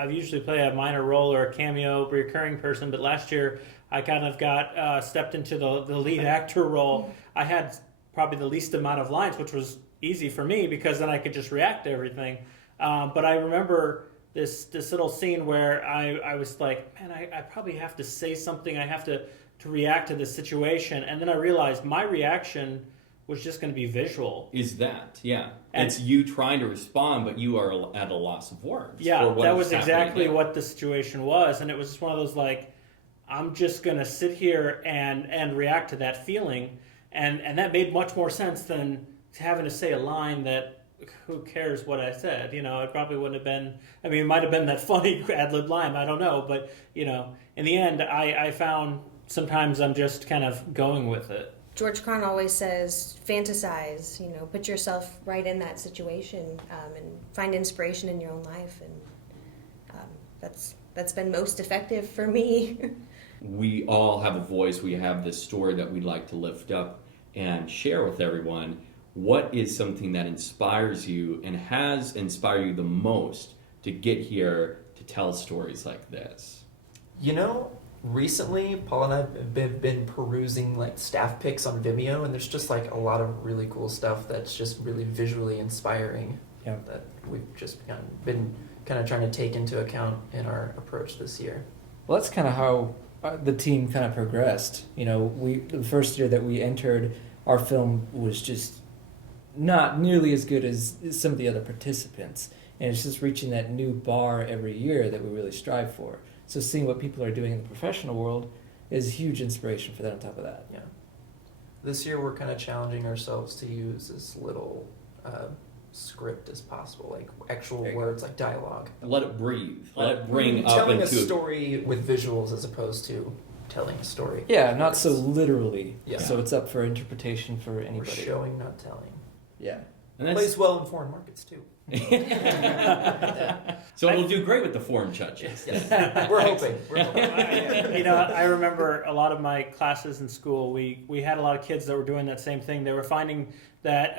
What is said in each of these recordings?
I usually play a minor role or a cameo, recurring person, but last year I kind of got stepped into the lead actor role. I had probably the least amount of lines, which was easy for me because then I could just react to everything. But I remember this little scene where I was like, man, I probably have to say something. I have to react to this situation. And then I realized my reaction was just going to be visual. Is that, yeah. And it's you trying to respond, but you are at a loss of words. Yeah, that was exactly what the situation was. And it was just one of those, like, I'm just going to sit here and react to that feeling. And that made much more sense than having to say a line that, who cares what I said? You know, it probably wouldn't have been, I mean, it might have been that funny ad-lib line, I don't know. But, you know, in the end, I found sometimes I'm just kind of going with it. George Cron always says, fantasize, you know, put yourself right in that situation and find inspiration in your own life. And that's been most effective for me. We all have a voice. We have this story that we'd like to lift up and share with everyone. What is something that inspires you and has inspired you the most to get here to tell stories like this? You know, recently, Paul and I have been perusing like staff pics on Vimeo, and there's just like a lot of really cool stuff that's just really visually inspiring. Yeah. That we've just been kind of trying to take into account in our approach this year. Well, that's kind of how the team kind of progressed. You know, the first year that we entered, our film was just not nearly as good as some of the other participants, and it's just reaching that new bar every year that we really strive for. So seeing what people are doing in the professional world is a huge inspiration for that on top of that. Yeah. This year we're kind of challenging ourselves to use as little script as possible, like actual words, like dialogue. Let it breathe. Let it bring up telling into a story with visuals as opposed to telling a story. Yeah, not so literally. Yeah. So it's up for interpretation for anybody. We're showing, not telling. Yeah. And It plays well in foreign markets too. So it'll do great with the foreign judges. Yes. We're hoping. You know, I remember a lot of my classes in school, we had a lot of kids that were doing that same thing. They were finding that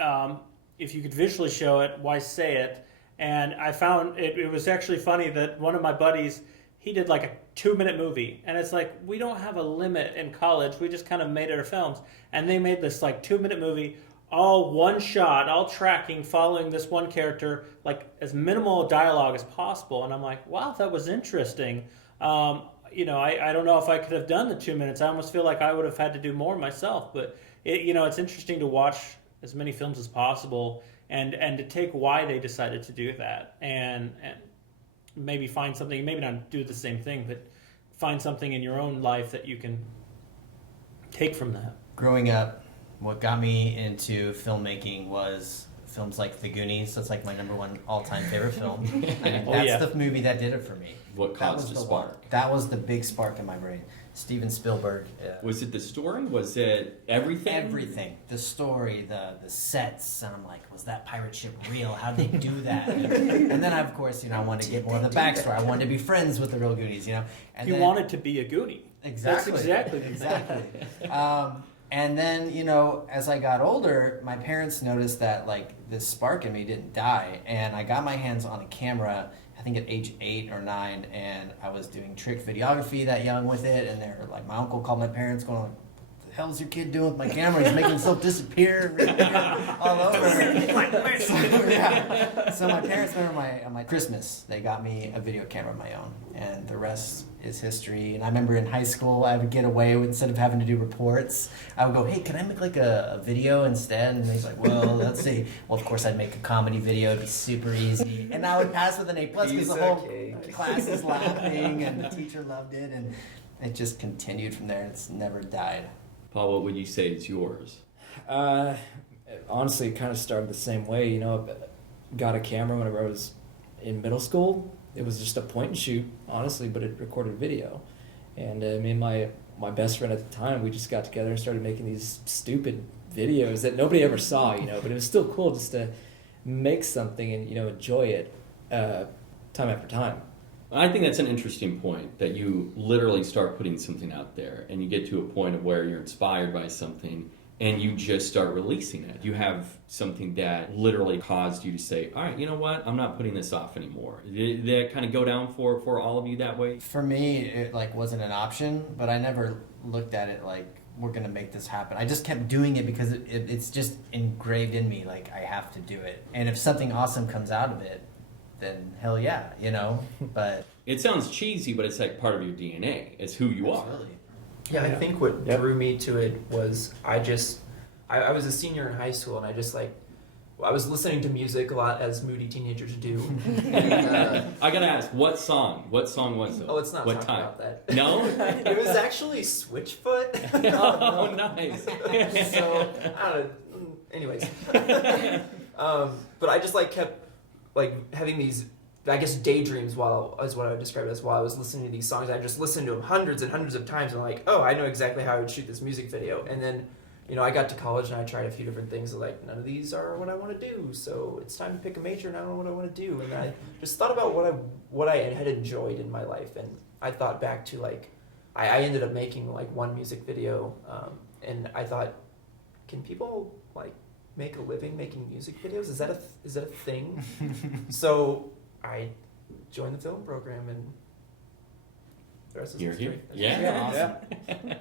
if you could visually show it, why say it? And I found it was actually funny that one of my buddies, he did like a 2-minute movie. And it's like, we don't have a limit in college. We just kind of made our films. And they made this like 2-minute movie, all one shot, all tracking, following this one character, like as minimal dialogue as possible. And I'm like, wow, that was interesting. You know, I don't know if I could have done the 2 minutes. I almost feel like I would have had to do more myself. But, you know, it's interesting to watch as many films as possible and to take why they decided to do that and maybe find something, maybe not do the same thing, but find something in your own life that you can take from that. Growing up, what got me into filmmaking was films like The Goonies. That's like my #1 all-time favorite film. And that's the movie that did it for me. What caused the spark? That was the big spark in my brain. Steven Spielberg. Was it the story? Was it everything? Everything. The story, the sets. And I'm like, was that pirate ship real? How did they do that? And then, of course, you know, I wanted to get more of the backstory. I wanted to be friends with the real Goonies, you know. And you wanted to be a Goonie. Exactly. That's exactly. And then, you know, as I got older, my parents noticed that, like, this spark in me didn't die. And I got my hands on a camera, I think at age 8 or 9, and I was doing trick videography that young with it. And they're like, my uncle called my parents going, what the hell's your kid doing with my camera? He's making himself disappear all over. So my parents remember on my Christmas, they got me a video camera of my own. And the rest is history. And I remember in high school, I would get away with, instead of having to do reports, I would go, hey, can I make like a video instead? And he's like, well, let's see. Well, of course, I'd make a comedy video. It'd be super easy. And I would pass with an A+ because the whole class is laughing and the teacher loved it. And it just continued from there. It's never died. Paul, what would you say is yours? Honestly, it kind of started the same way. You know, got a camera whenever I was in middle school. It was just a point and shoot, honestly, but it recorded video. And me and my best friend at the time, we just got together and started making these stupid videos that nobody ever saw, you know, but it was still cool just to make something and, you know, enjoy it time after time. I think that's an interesting point, that you literally start putting something out there and you get to a point of where you're inspired by something and you just start releasing it. You have something that literally caused you to say, all right, you know what? I'm not putting this off anymore. Did that kind of go down for all of you that way? For me, it like wasn't an option, but I never looked at it like we're gonna make this happen. I just kept doing it because it's just engraved in me. Like I have to do it, and if something awesome comes out of it, then hell yeah, you know. But It sounds cheesy, but it's like part of your DNA. It's who you are. absolutely. Yeah, I think what Yep. drew me to it was I was a senior in high school, and I was listening to music a lot, as moody teenagers do. I gotta ask, what song? What song was it? Oh, let's not what talk time? about that. No? It was actually Switchfoot. Oh, nice. So I don't know. Anyways, but I just like kept like having these, I guess, daydreams is what I would describe it as, while I was listening to these songs. I just listened to them hundreds and hundreds of times, and like, oh, I know exactly how I would shoot this music video. And then, you know, I got to college and I tried a few different things. Like, none of these are what I want to do, so it's time to pick a major, and I don't know what I want to do. And I just thought about what I had enjoyed in my life, and I thought back to like, I ended up making like one music video, and I thought, can people like make a living making music videos? Is that a thing? So I joined the film program, and the rest is You're history. here. Yeah. Awesome.